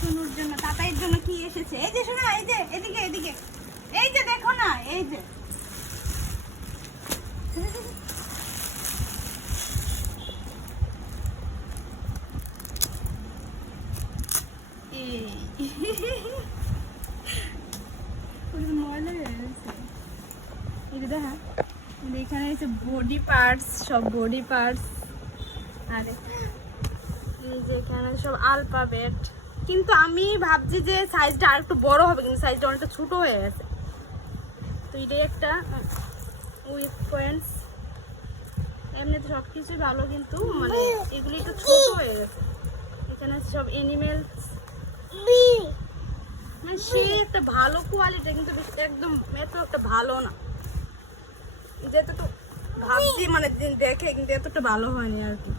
শুনুর জন্য তাতাইয়ের জন্য কি এসেছে। এই যে শোনা, এই যে এদিকে এদিকে, এই যে দেখো না, এই যে এখানে হচ্ছে বডি পার্টস, সব বডি পার্টস। আর যেখানে সব আলফাবেট। কিন্তু আমি ভাবছি যে সাইজটা আর একটু বড় হবে, কিন্তু সাইজটা অনেকটা ছোট হয়ে গেছে। তো এটাই একটা উইথ পয়েন্টস। এমনিতে সব কিছুই ভালো, কিন্তু মানে এগুলি একটু ছোট হয়ে গেছে। এখানে সব এনিমেলস, মানে সে একটা ভালো কোয়ালিটি, কিন্তু একদম এত একটা ভালো না। যেহেতু ভাবছি মানে দেখে, কিন্তু এতটা ভালো হয়নি আর কি।